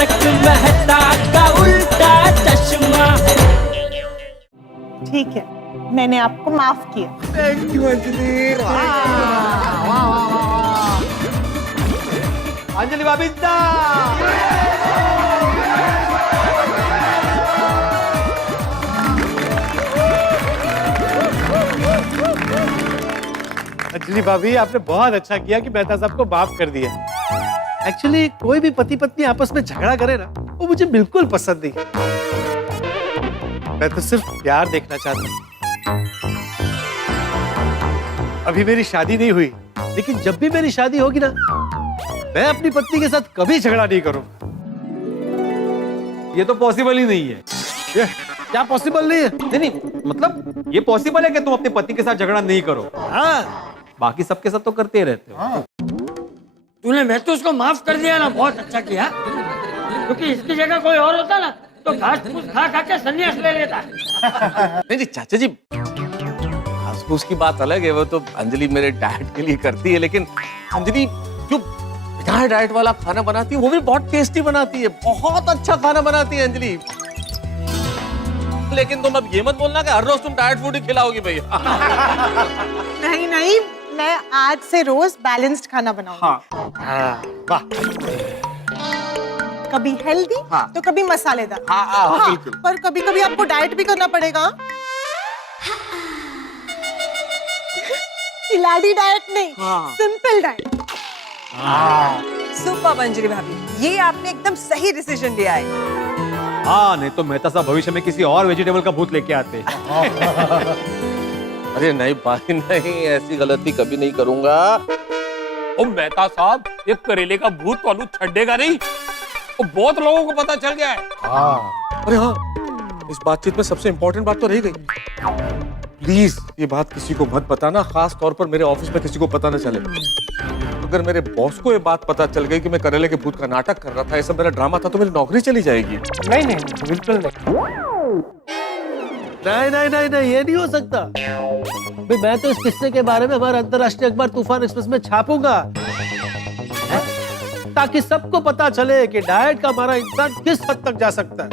तारक मेहता का उल्टा चश्मा। ठीक है, मैंने आपको माफ किया। Thank you Anjali. अंजलि भाभी अंजलि भाभी, आपने बहुत अच्छा किया कि मेहता साहब को माफ कर दिया। एक्चुअली कोई भी पति पत्नी आपस में झगड़ा करे ना, वो मुझे बिल्कुल पसंद नहीं। मैं तो सिर्फ प्यार देखना चाहता हूँ। अभी मेरी शादी नहीं हुई, लेकिन जब भी मेरी शादी होगी ना, मैं अपनी पत्नी के साथ कभी झगड़ा नहीं करूंगा। ये तो पॉसिबल ही नहीं है। ये क्या पॉसिबल नहीं है? नहीं, मतलब ये पॉसिबल है कि तुम अपने पति के साथ झगड़ा नहीं करो। हाँ, बाकी सबके साथ तो करते रहते हो। तूने महतूस को माफ कर दिया ना, बहुत अच्छा किया। क्योंकि इसकी जगह कोई और होता ना तो घास फूस खा खा के संन्यास ले लेता। नहीं चाचा जी, घास फूस की बात अलग है, वो तो अंजलि मेरे डाइट के लिए करती है, लेकिन अंजलि जो बिना डाइट वाला खाना बनाती है वो भी बहुत टेस्टी बनाती है, बहुत अच्छा खाना बनाती है अंजलि। लेकिन तुम अब ये मत बोलना कि हर रोज तुम डाइट फूड ही खिलाओगी भैया। नहीं नहीं, मैं आज से रोज बैलेंस्ड खाना बनाऊंगी। हाँ, वाह। कभी हेल्दी तो कभी मसालेदार। बिल्कुल। पर कभी कभी आपको डाइट भी करना पड़ेगा। खिलाड़ी डाइट नहीं, सिंपल डाइट। सुपर अंजलि भाभी, ये आपने एकदम सही डिसीजन लिया है। हाँ, नहीं तो मेहता साहब भविष्य में किसी और वेजिटेबल का भूत लेके आते। अरे नहीं भाई नहीं, ऐसी गलती कभी नहीं करूंगा। ओ मेहता साहब, ये करेले का भूत तो छड्डेगा नहीं। वो बहुत लोगों को पता चल गया है। अरे हाँ, इस बातचीत में सबसे इम्पोर्टेंट बात तो रह गई। प्लीज ये बात किसी को मत बताना, खास तौर पर मेरे ऑफिस में किसी को पता न चले। अगर मेरे बॉस को ये बात पता चल गई कि मैं करेले के भूत का नाटक कर रहा था, ये सब मेरा ड्रामा था, तो मेरी नौकरी चली जाएगी। नहीं नहीं, बिल्कुल नहीं। नहीं नहीं नहीं नहीं, ये नहीं हो सकता। भाई मैं तो इस किस्से के बारे में हमारे अंतर्राष्ट्रीय अखबार तूफान एक्सप्रेस में छापूंगा, ताकि सबको पता चले कि डाइट का हमारा इंसान किस हद तक जा सकता है।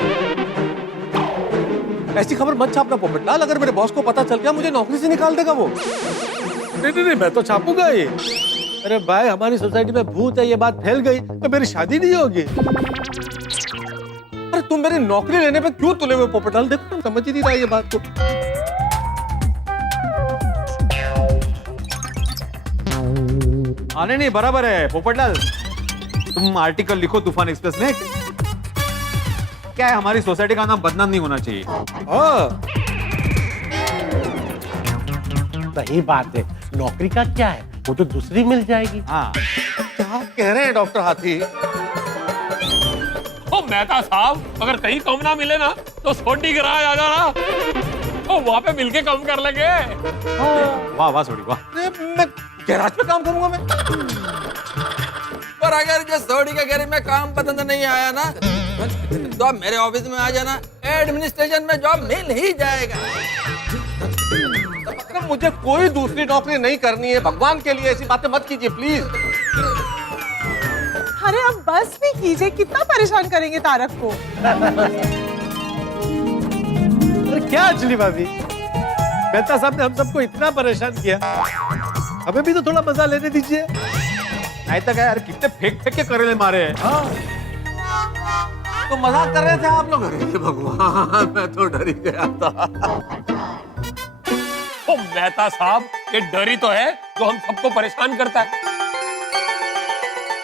ऐसी खबर मत छापना पोपटलाल, अगर मेरे बॉस को पता चल गया मुझे नौकरी से निकाल देगा वो। नहीं नहीं नहीं, मैं तो छापूंगा ये। अरे भाई, हमारी सोसाइटी में भूत है, ये बात फैल गई तो मेरी शादी नहीं होगी। अरे तुम मेरी नौकरी लेने पे क्यों तुले हुए पोपटलाल? देखो तुम समझ ही नहीं रहा ये बात को। नहीं, बराबर है पोपटलाल। तुम आर्टिकल लिखो तूफान एक्सप्रेस में। क्या है, हमारी सोसाइटी का नाम बदनाम नहीं होना चाहिए। सही बात है। नौकरी का क्या है, वो तो दूसरी मिल जाएगी। हाँ, क्या कह रहे हैं डॉक्टर हाथी? ओ मेहता साहब, अगर कहीं कम ना मिले ना तो सोडी गराज आ जाना। ओ वहाँ पे मिलके कम कर लेंगे। वाह वाह सोडी वाह। मैं गैराज पे काम करूंगा मैं। पर अगर जो सोडी के गैरेज में काम पसंद नहीं आया ना, तो आप मेरे ऑफिस में आ जाना, एडमिनिस्ट्रेशन में जॉब मिल ही जाएगा। अगर मुझे कोई दूसरी नौकरी नहीं करनी है, भगवान के लिए ऐसी बातें मत कीजिए प्लीज। अरे अब बस भी कीजिए, कितना परेशान करेंगे तारक को। अरे क्या अंजलि भाभी, मेहता साहब ने हम सबको इतना परेशान किया, हमें भी तो थोड़ा मजा लेने दीजिए। नहीं तो क्या यार, कितने फेंक फेंक के करेले मारे हैं। तो मजाक कर रहे थे आप लोग? अरे भगवान, मैं तो डर ही गया था। ओ मेहता साहब, ये डर ही तो है जो हम सबको परेशान करता है।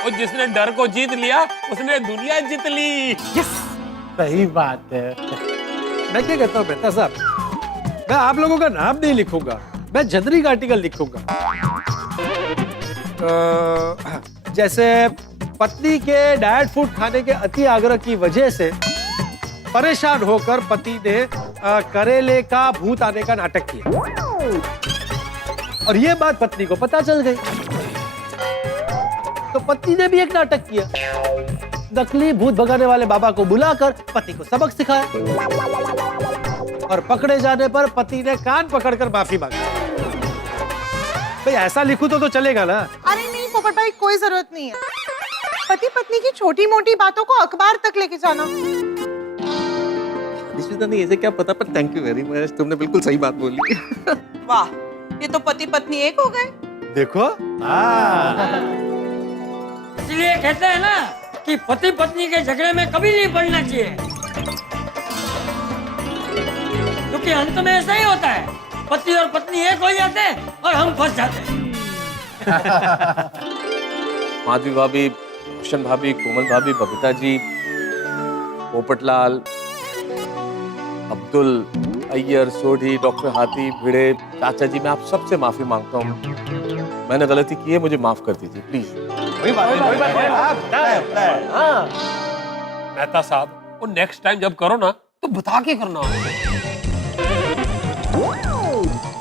और जिसने डर को जीत लिया उसने दुनिया जीत ली। सही बात है। मैं क्या कहता हूँ मेहता साहब, मैं आप लोगों का नाम नहीं लिखूंगा, मैं जनरिक आर्टिकल लिखूंगा। जैसे पत्नी के डाइट फूड खाने के अति आग्रह की वजह से परेशान होकर पति ने करेले का भूत आने का नाटक किया, और ये बात पत्नी को पता चल गई, तो पत्नी ने भी एक नाटक किया। नकली भूत भगाने वाले बाबा को बुलाकर पति को सबक सिखाया, और पकड़े जाने पर पति ने कान पकड़कर माफी मांगी। भाई ऐसा लिखूं तो चलेगा ना? अरे नहीं पोपट भाई, कोई जरूरत नहीं है। पति पत्नी की छोटी मोटी बातों को अखबार तक लेके जाना। निश्चिता नहीं, ऐसे क्या पता, पर थैंक यू वेरी मच, तुमने बिल्कुल सही बात बोली। वाह, ये तो पति पत्नी एक हो गए। देखो इसलिए कहते हैं ना कि पति पत्नी के झगड़े में कभी नहीं पड़ना चाहिए, क्योंकि अंत में ऐसा ही होता है, पति और पत्नी एक हो जाते हैं और हम फंस जाते हैं। माधवी भाभी, रोशन भाभी, कोमल भाभी, बबीता जी, पोपटलाल, अब्दुल, अय्यर, सोढ़ी, डॉक्टर हाथी, भिड़े, चाचा जी, मैं आप सबसे माफी मांगता हूँ। मैंने गलती की है, मुझे माफ कर दीजिए प्लीज। मेहता साहब, वो नेक्स्ट टाइम जब करो ना तो बता के करना।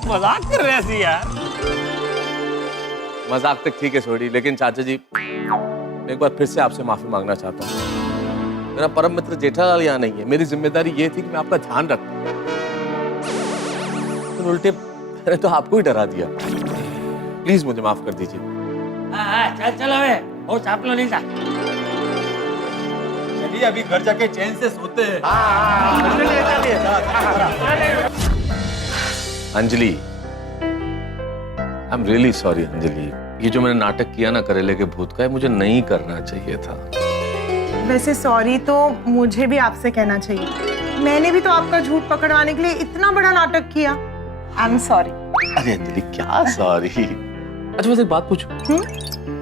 मजाक कर रहे हैं यार। मजाक तक ठीक है सोढ़ी, लेकिन चाचा जी मैं एक बार फिर से आपसे माफी मांगना चाहता हूँ। मेरा परम मित्र जेठालाल यहाँ नहीं है, मेरी जिम्मेदारी ये थी कि मैं आपका ध्यान रखूं, तो उल्टे मैंने तो आपको ही डरा दिया। प्लीज मुझे माफ कर दीजिए। चल चल अबे, वो चापलो नहीं था। चलिए अभी घर जाके चैन से सोते हैं। Anjali, I am really sorry Anjali, ये जो मैंने नाटक किया ना करेले के भूत का, मुझे नहीं करना चाहिए था। वैसे सॉरी तो मुझे भी आपसे कहना चाहिए, मैंने भी तो आपका झूठ पकड़वाने के लिए इतना बड़ा नाटक किया। I am sorry. अरे अंजलि क्या सॉरी। अच्छा बस एक बात पूछूं,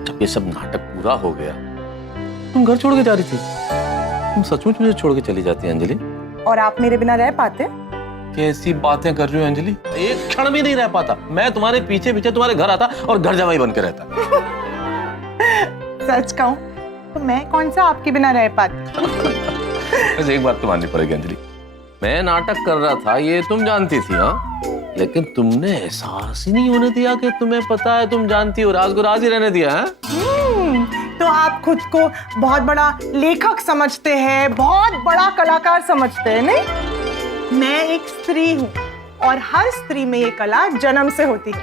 जब ये सब नाटक पूरा हो गया, तुम घर छोड़ के जा रही थी, तुम सचमुच मुझे छोड़ के चली जाती अंजलि? और आप मेरे बिना रह पाते? कैसी बातें कर रही हो अंजलि, एक क्षण भी नहीं रह पाता। मैं तुम्हारे पीछे पीछे तुम्हारे घर आता और घर जमाई बन के रहता। सच कहूं तो मैं कौन सा आपके बिना रह पाती। वैसे एक बात तो माननी पड़ेगी अंजलि, मैं नाटक कर रहा था ये तुम जानती थी, हाँ, लेकिन तुमने एहसास ही नहीं होने दिया कि तुम्हें पता है, तुम जानती हो, राज को राज ही रहने दिया है। तो आप खुद को बहुत बड़ा लेखक समझते हैं, बहुत बड़ा कलाकार समझते हैं, नहीं? मैं एक स्त्री हूँ और हर स्त्री में ये कला जन्म से होती है।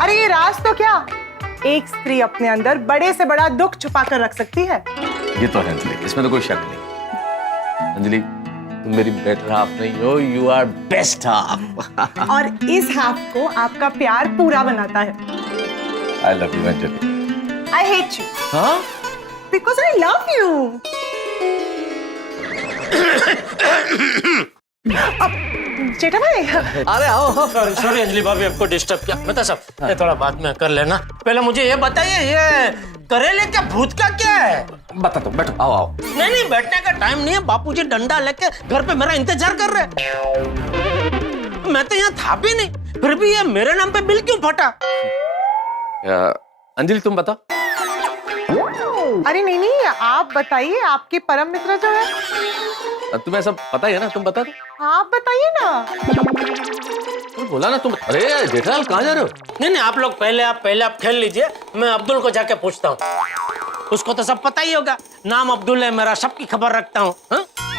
अरे ये राज तो क्या, एक स्त्री अपने अंदर बड़े से बड़ा दुख छुपा कर रख सकती है। ये तो है अंजलि, इसमें तो कोई शक नहीं। अंजलि तुम मेरी बेटर हाफ नहीं हो, यू आर बेस्ट हाफ। और इस हाफ को आपका प्यार पूरा बनाता है। I love you Anjali. I hate you. हाँ? Because I love you. Jetha bhai, अरे आओ। सॉरी अंजलि भाभी, आपको डिस्टर्ब किया। बता सब, ये थोड़ा बाद में कर लेना। पहले मुझे ये बताइए, ये करेले का भूत का क्या है? बता दो, बैठो, आओ आओ। नहीं, बैठने का टाइम नहीं है। बापूजी डंडा लेके घर पे मेरा इंतजार कर रहे हैं। मैं तो यहाँ था भी नहीं, फिर भी ये मेरे नाम पे बिल क्यों फटा? अंजलि तुम बता। अरे नहीं नहीं, आप बताइए, आपके परम मित्र जो है। तुम्हें सब पता ही है ना, तुम बता दो। आप बताइए ना। तुम बोला ना तुम। अरे जेठालाल कहाँ जा रहे हो? नहीं, आप लोग पहले आप खेल लीजिए, मैं अब्दुल को जाके पूछता हूँ। उसको तो सब पता ही होगा, नाम अब्दुल है मेरा, सबकी खबर रखता हूँ।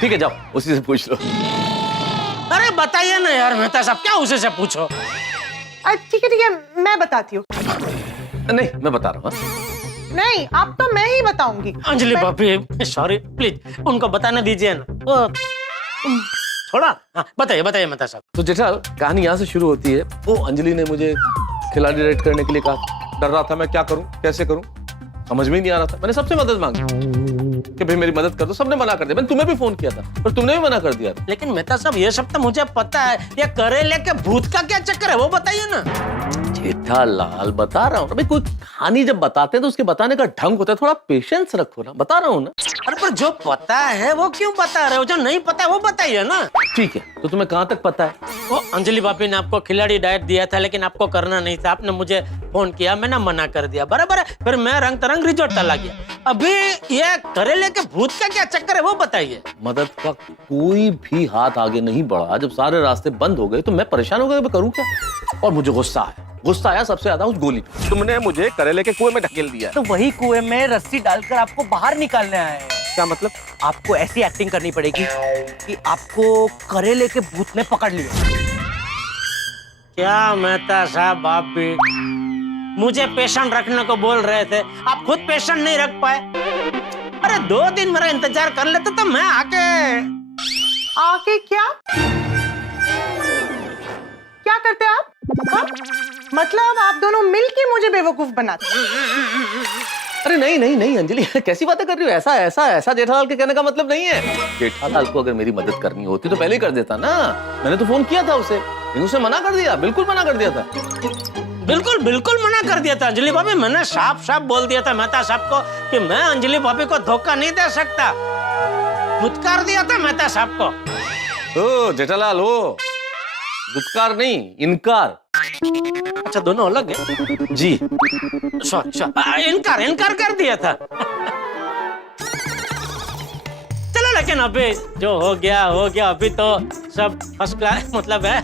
ठीक है जाओ, उसी से पूछ लो। अरे बताइए ना यार मेहता साहब, क्या उसे से पूछो? ठीक है, मैं बताती हूँ। नहीं मैं बता रहा हूँ। नहीं, अब तो मैं ही बताऊंगी। अंजलि भाभी सॉरी, प्लीज उनको बताने दीजिए ना। थोड़ा बताइए मेहता साहब। तो जेठालाल कहानी यहाँ से शुरू होती है। वो अंजलि ने मुझे खिलाड़ी डायरेक्ट करने के लिए कहा, डर रहा था मैं क्या करूं, कैसे करूं, समझ में ही नहीं आ रहा था। मैंने सबसे मदद मांगी कि भाई मेरी मदद कर दो, सबने मना कर दिया। मैंने तुम्हें भी फोन किया था पर तुमने भी मना कर दिया था। लेकिन मेहता साहब ये सब तो मुझे पता है, ये करेले के भूत का क्या चक्कर है वो बताइए ना। जेठालाल बता रहा हूँ ना भाई, कोई कहानी जब बताते हैं तो उसके बताने का ढंग होता है, थोड़ा पेशेंस रखो ना, बता रहा हूँ ना। अरे पर जो पता है वो क्यों बता रहे हो, जो नहीं पता है वो बताइए ना। ठीक है, तो तुम्हें कहाँ तक पता है? वो अंजलि भाभी ने आपको खिलाड़ी डाइट दिया था, लेकिन आपको करना नहीं था। आपने मुझे फोन किया, मैंने मना कर दिया, बराबर है। फिर मैं रंग तरंग रिजोर्ट चला गया। अभी ये करेले के भूत का क्या चक्कर है वो बताइए। मदद का कोई भी हाथ आगे नहीं बढ़ा। जब सारे रास्ते बंद हो गए तो मैं परेशान हो गया, मैं करूँ क्या? और मुझे गुस्सा आया सबसे ज्यादा उस गोली पे। तुमने मुझे करेले के कुएं में ढकेल दिया। तो वही कुएं में रस्सी डालकर आपको बाहर निकालने आए हैं। क्या मतलब? आपको ऐसी एक्टिंग करनी पड़ेगी कि आपको करेले के भूत ने पकड़ लिया। क्या मेहता साहब, आप भी मुझे पेशेंट रखने को बोल रहे थे, आप खुद पेशेंट नहीं रख पाए। अरे 2 दिन मेरा इंतजार कर लेते तो मैं आके क्या क्या करते आप? हाँ? मतलब आप दोनों मिलके मुझे बेवकूफ बनाते? अरे नहीं नहीं नहीं अंजलि, कैसी बातें कर रही हो? ऐसा ऐसा ऐसा जेठालाल के कहने का मतलब नहीं है। जेठालाल को अगर मेरी मदद करनी होती तो पहले ही कर देता ना। मैंने तो फोन किया था उसे, लेकिन उसने मना कर दिया, बिल्कुल मना कर दिया था। बिल्कुल मना कर दिया था अंजलि भाभी। मैंने साफ बोल दिया था मेहता साहब को कि मैं अंजलि भाभी को धोखा नहीं दे सकता। धुतकार दिया था मेहता साहब को। ओ जेठालाल हो, धुतकार नहीं, इनकार। अच्छा, दोनों अलग है जी। सॉरी, इनकार कर दिया था। चलो, लेकिन अभी जो हो गया अभी तो सब फर्स्ट क्लास मतलब है।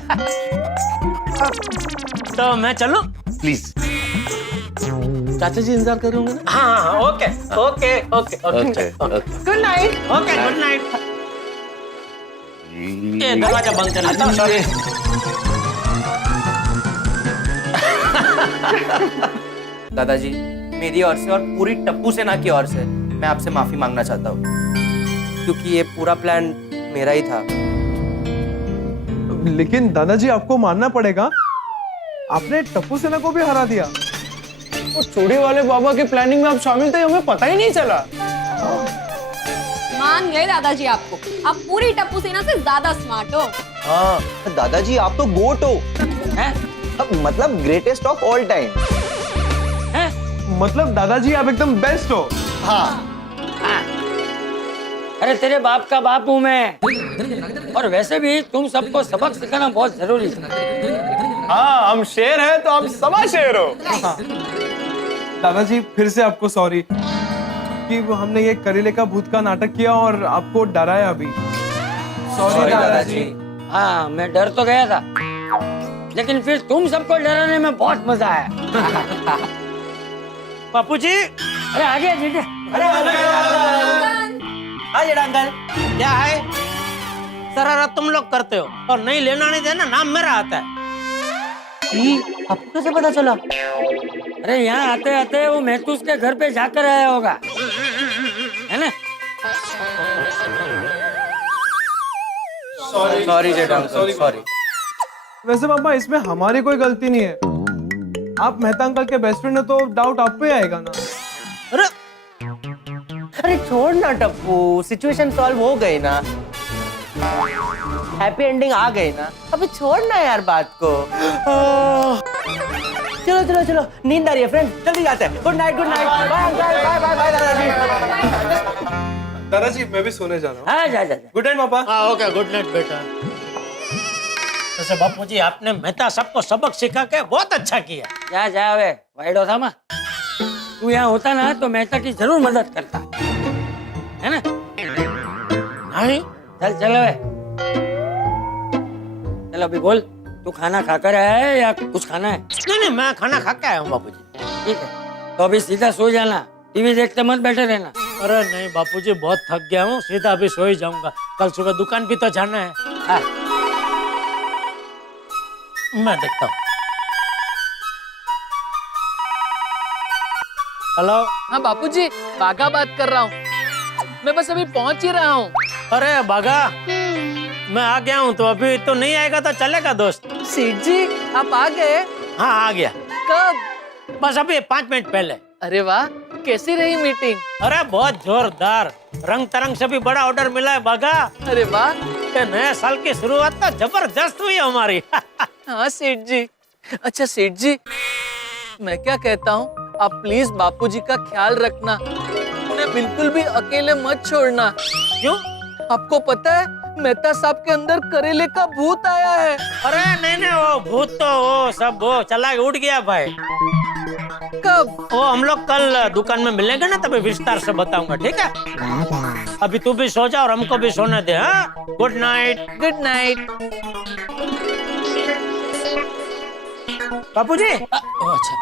तो मैं चलूं? प्लीज। चाचा जी इंतजार कर रहे होंगे ना? हाँ, okay. Good night. Okay, good night. ये दरवाजा बंद कर लेता हूं। सॉरी। दादाजी, मेरी ओर से और पूरी टप्पू सेना की ओर से मैं आपसे माफी मांगना चाहता हूँ, क्योंकि ये पूरा प्लान मेरा ही था। लेकिन दादाजी आपको मानना पड़ेगा, आपने टप्पू सेना को भी हरा दिया। वो चूड़ी वाले बाबा की प्लानिंग में आप शामिल थे, हमें पता ही नहीं चला। मान गए दादाजी आपको, आप पूरी टप्पू सेना से ज्यादा स्मार्ट हो। हाँ दादाजी, आप तो गोट हो। हैं? मतलब ग्रेटेस्ट ऑफ ऑल टाइम। मतलब दादाजी आप एकदम बेस्ट हो। हाँ। अरे तेरे बाप का बाप हूँ मैं, और वैसे भी तुम सबको सबक सिखाना बहुत जरूरी है। हाँ, हम शेर हैं तो आप सवा शेर हो। दादाजी फिर से आपको सॉरी कि वो हमने ये करेले का भूत का नाटक किया और आपको डराया भी। सॉरी दादाजी। हाँ, मैं डर तो गया था, लेकिन फिर तुम सबको डराने में बहुत मजा आया। बापू जी, अरे आ गया जीजा। हाँ अंकल। क्या है? शरारत तुम लोग करते हो और नहीं लेना नहीं देना नाम मेरा आता है। आपको कैसे पता चला? अरे यहाँ आते आते वो महतूस के घर पे जाकर आया होगा, है ना? सॉरी जेठा अंकल, सॉरी। वैसे पापा इसमें हमारी कोई गलती नहीं है। आप मेहता अंकल के बेस्ट फ्रेंड हो तो डाउट आप पे आएगा ना। अरे छोड़ ना टप्पू, सिचुएशन सॉल्व हो गई ना, हैप्पी एंडिंग आ गई ना, अभी छोड़ ना यार बात को। चलो नींद आ रही है फ्रेंड, जल्दी जाते हैं। गुड नाइट बाय दादाजी। दादाजी मैं भी सोने जा रहा हूँ। हाँ, जा। गुड नाइट पापा। हाँ, ओके, गुड नाइट बेटा। वैसे बापू जी, आपने मेहता सबको सबक सिखा के बहुत अच्छा किया। जा वे वाइडो था मा। तू यहाँ होता ना तो मेहता की जरूर मदद करता, है ना? नहीं? चल वे। चल अभी बोल, तू खाना खाकर आया है या कुछ खाना है? नहीं, मैं खाना खा के आया हूँ बापू जी। ठीक है, तो अभी सीधा सो जाना, टीवी देखते मत बैठे रहना। अरे नहीं बापू जी, बहुत थक गया हूँ, सीधा अभी सो ही जाऊंगा। कल सुबह दुकान भी तो जाना है। हाँ। मैं देखता हूँ। हेलो। हाँ बापूजी, बागा बात कर रहा हूँ। मैं बस अभी पहुंच ही रहा हूँ। अरे बागा, मैं आ गया हूँ, तो अभी तो नहीं आएगा तो चलेगा दोस्त? सेठ जी, आप आ गए? हाँ, आ गया। कब? बस अभी 5 मिनट पहले। अरे वाह, कैसी रही मीटिंग? अरे बहुत जोरदार, रंग तरंग से भी बड़ा ऑर्डर मिला है बागा। अरे वाह, नए साल की शुरुआत तो जबरदस्त हुई हमारी। हाँ सेठ जी। अच्छा सेठ जी, मैं क्या कहता हूँ, आप प्लीज बापूजी का ख्याल रखना, उन्हें बिल्कुल भी अकेले मत छोड़ना। क्यों? आपको पता है मेहता साहब के अंदर करेले का भूत आया है। अरे नहीं, वो भूत तो वो सब वो चला उड़ गया भाई। कब? वो हम लोग कल दुकान में मिलेंगे ना, तभी विस्तार से बताऊंगा, ठीक है? अभी तू भी सो जा और हमको भी सोने दे। हाँ, good night. Good night. Bapuji. अच्छा,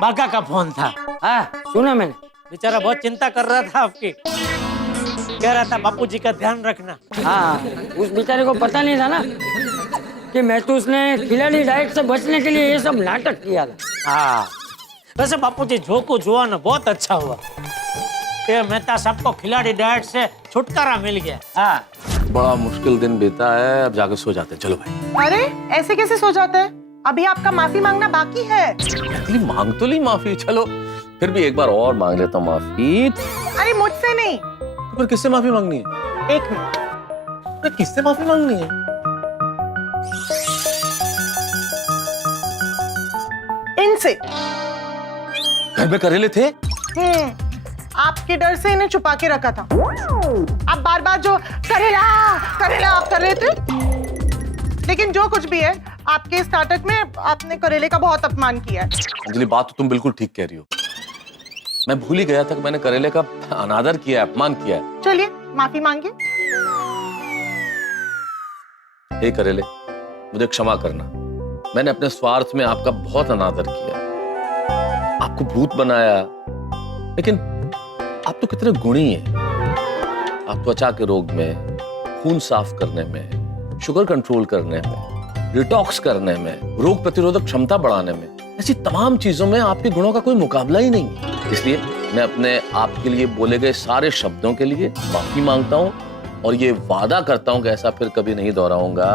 बागा का फोन था। हाँ, सुना मैंने। बेचारा बहुत चिंता कर रहा था आपकी, कह रहा था बापूजी का ध्यान रखना। हाँ, उस बेचारे को पता नहीं था ना कि महतूस ने खिलाड़ी डाइट से बचने के लिए ये सब नाटक किया था। हाँ, वैसे बापूजी जो कुछ हुआ ना बहुत अच्छा हुआ। ये मेहता साहब को खिलाड़ी डाइट से छुटकारा मिल गया। हाँ बड़ा मुश्किल दिन बीता है, अब जाके सो जाते हैं। चलो भाई। अरे ऐसे कैसे सो जाते हैं? अभी आपका माफी मांगना बाकी है। एक्चुअली मांग तो ली माफी, चलो फिर भी एक बार और मांग लेता हूँ माफी। अरे मुझसे नहीं। तो फिर किससे माफी मांगनी है? एक मिनट, तो किससे माफी मांगनी है? इनसे। घर में करेले थे? आपके डर से इन्हें छुपा के रखा था। आप बार बार जो करेला करेला आप कर रहे थे, लेकिन जो कुछ भी है आपके स्टार्टअप में आपने करेले का बहुत अपमान किया है। अंजलि बात तो तुम बिल्कुल ठीक कह रही हो। मैं भूल ही गया था कि मैंने करेले का अनादर किया है, अपमान किया है। चलिए माफी मांगिए। हे करेले, मुझे क्षमा करना। मैंने अपने स्वार्थ में आपका बहुत अनादर किया, आपको भूत बनाया। लेकिन आप तो कितने गुणी हैं। आप त्वचा के रोग में, खून साफ करने में, शुगर कंट्रोल करने में, डिटॉक्स करने में, रोग प्रतिरोधक क्षमता बढ़ाने में, ऐसी तमाम चीजों में आपके गुणों का कोई मुकाबला ही नहीं है। इसलिए मैं अपने आपके लिए बोले गए सारे शब्दों के लिए माफी मांगता हूं और ये वादा करता हूं कि ऐसा फिर कभी नहीं दोहराऊंगा।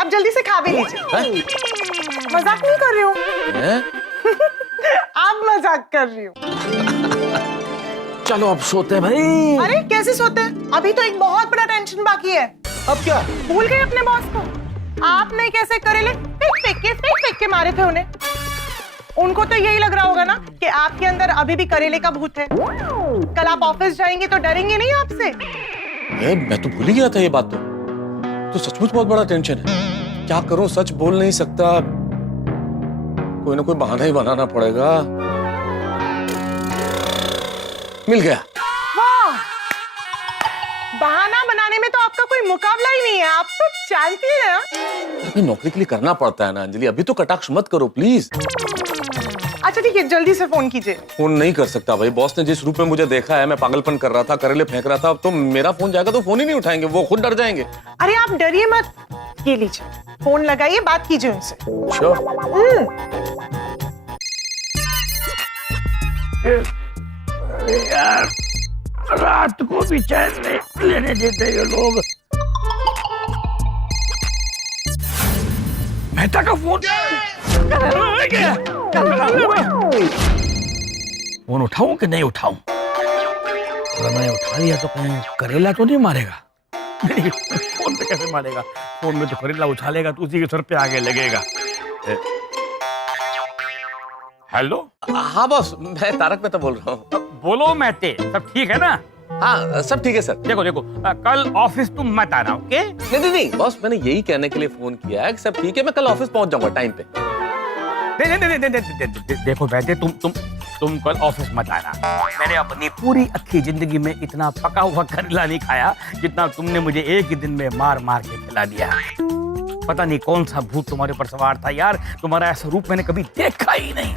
अब जल्दी से खा भी लीजिए। मजाक नहीं कर रही हूँ। आप मजाक कर रही हूँ। चलो अब सोते हैं भाई। अरे कैसे सोते हैं? अभी तो एक बहुत बड़ा टेंशन बाकी है। अब क्या? भूल गए अपने बॉस को? आपने कैसे करेले फेंक के मारे थे उन्हें। उनको तो यही लग रहा होगा ना कि आपके अंदर अभी भी करेले का भूत है। कल आप ऑफिस जाएंगे तो डरेंगे नहीं आपसे। मैं तो भूल ही गया था ये बात। तो सचमुच बहुत बड़ा टेंशन है। क्या करूं, सच बोल नहीं सकता, कोई ना कोई बहाना ही बनाना पड़ेगा। मिल गया। वाह, बहाना बनाने में तो आपका कोई मुकाबला ही नहीं है। आप तो जानती हैं ना। नौकरी के लिए करना पड़ता है ना अंजलि। अभी तो कटाक्ष मत करो प्लीज। अच्छा ठीक है, जल्दी से फोन कीजिए। फोन नहीं कर सकता भाई। बॉस ने जिस रूप में मुझे देखा है, मैं पागलपन कर रहा था, करेले फेंक रहा था, अब तो मेरा फोन जाएगा तो फोन ही नहीं उठाएंगे, वो खुद डर जाएंगे। अरे आप डरिए मत, ये लीजिए फोन लगाइए, बात कीजिए उनसे। यार रात को भी चैन नहीं लेने देते ये लोग। मेहता का फोन फोन उठाऊं कि नहीं उठाऊं? अगर मैं उठा लिया तो कहीं करेला तो नहीं मारेगा? नहीं, फोन पे कैसे मारेगा? फोन में तो करेला उछालेगा तो उसी के सर पे आगे लगेगा। हेलो। हाँ बॉस, मैं तारक मेहता बोल रहा हूँ। बोलो मेहते, सब ठीक है ना? हाँ सब ठीक है सर। देखो देखो, कल ऑफिस तुम मत आना, ओके? नहीं बॉस, मैंने यही कहने के लिए फोन किया है कि सब ठीक है, मैं कल ऑफिस पहुंच जाऊंगा टाइम पे। देखो बेटे, तुम कल ऑफिस मत आना। मैंने अपनी पूरी अच्छी जिंदगी में इतना पका हुआ करेला नहीं खाया जितना तुमने मुझे एक ही दिन में मार मार के खिला दिया। पता नहीं कौन सा भूत तुम्हारे ऊपर सवार था यार, तुम्हारा ऐसा रूप मैंने कभी देखा ही नहीं।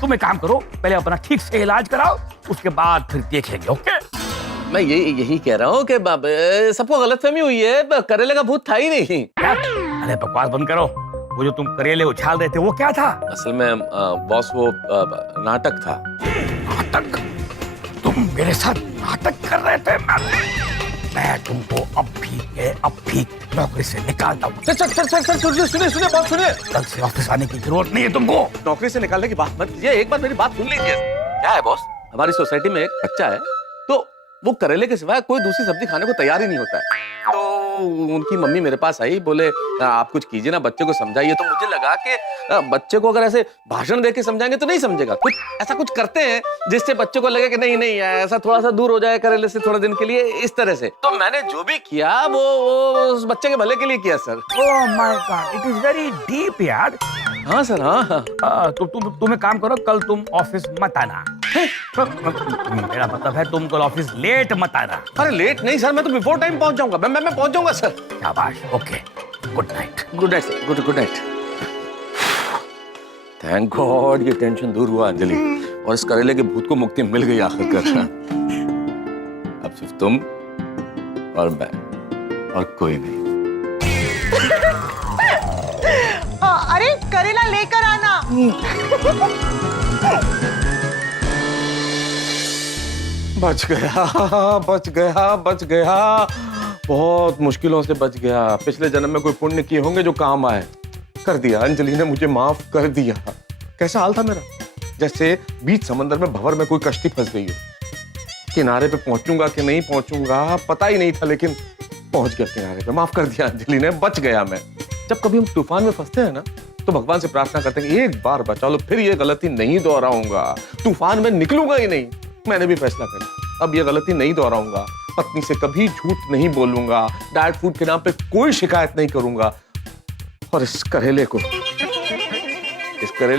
तुम एक काम करो, पहले अपना ठीक से इलाज कराओ, उसके बाद फिर देखेंगे, ओके? मैं यही कह रहा हूँ कि सबको गलतफहमी हुई है, करेले का भूत था ही नहीं। अरे बकवास बंद करो। वो जो तुम करेले उछाल रहे थे वो क्या था? असल में बॉस वो नाटक था। नाटक? तुम मेरे साथ नाटक कर रहे थे? मैं तुमको अब भी नौकरी से निकालता हूँ। सर सुनिए बात सुनिए। कल से ऑफिस आने की जरूरत नहीं है तुमको। नौकरी से निकालने की बात मत कीजिए, एक बार मेरी बात सुन लीजिए। क्या है बॉस, हमारी सोसाइटी में एक बच्चा है, तो वो करेले के सिवाय कोई दूसरी सब्जी खाने को तैयार ही नहीं होता है। तो उनकी मम्मी मेरे पास आई, बोले आप कुछ कीजिए ना, बच्चे को समझाइए। तो मुझे लगा कि बच्चे को अगर ऐसे भाषण देके समझाएंगे तो नहीं समझेगा, कुछ ऐसा कुछ करते हैं जिससे बच्चे को लगे कि नहीं ऐसा थोड़ा सा दूर हो जाए करेले से थोड़ा दिन के लिए, इस तरह से। तो मैंने जो भी किया वो उस बच्चे के भले के लिए किया sir. Oh my God, it is very deep यार। हाँ सर, हाँ। तो तुम एक काम करो, कल तुम ऑफिस मत आना। मेरा मतलब है तुम कल ऑफिस लेट मत आना। अरे लेट नहीं सर, मैं तो बिफोर टाइम पहुंच जाऊंगा। मैं पहुंच जाऊंगा सर। शाबाश, okay, good night. Good night sir, good night. Thank God ये टेंशन दूर हुआ अंजलि, और इस करेले के भूत को मुक्ति मिल गई आखिरकार। अब सिर्फ तुम और मैं और कोई नहीं। अरे करेला लेकर आना। बच गया, बच गया, बच गया। बहुत मुश्किलों से बच गया। पिछले जन्म में कोई पुण्य किए होंगे जो काम आए। कर दिया, अंजलि ने मुझे माफ कर दिया। कैसा हाल था मेरा? जैसे बीच समंदर में भंवर में कोई कश्ती फंस गई हो। किनारे पे पहुंचूंगा कि नहीं पहुंचूंगा पता ही नहीं था, लेकिन पहुंच गया किनारे पे। माफ कर दिया अंजलि ने, बच गया मैं। जब कभी हम तूफान में फंसते हैं ना, तो भगवान से प्रार्थना करते हैं कि एक बार बचा लो, फिर ये गलती नहीं दोहराऊंगा, तूफान में निकलूंगा ही नहीं। मैंने भी फैसला कर लिया, अब ये गलती नहीं दोहराऊंगा। पत्नी से कभी झूठ नहीं बोलूंगा, डाइट फूड के नाम पे कोई शिकायत नहीं करूंगा, और इस करेले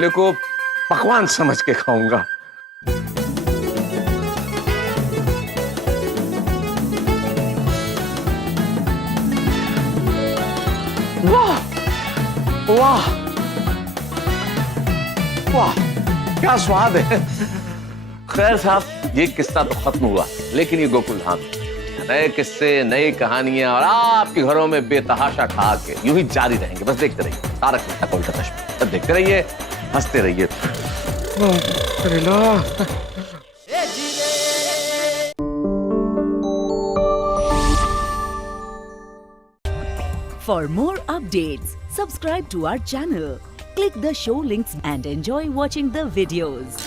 को पकवान समझ के खाऊंगा। वाह वाह वाह, क्या स्वाद है। खैर साहब, ये किस्सा तो खत्म हुआ, लेकिन ये गोकुल धाम नए किस्से, नई कहानियां और आपके घरों में बेतहाशा ठहाके यूं ही जारी रहेंगे। बस देखते रहिए तारक मेहता का उल्टा चश्मा। तब देखते रहिए, हंसते रहिए। For more updates, subscribe to our channel, click the show links and enjoy watching the videos.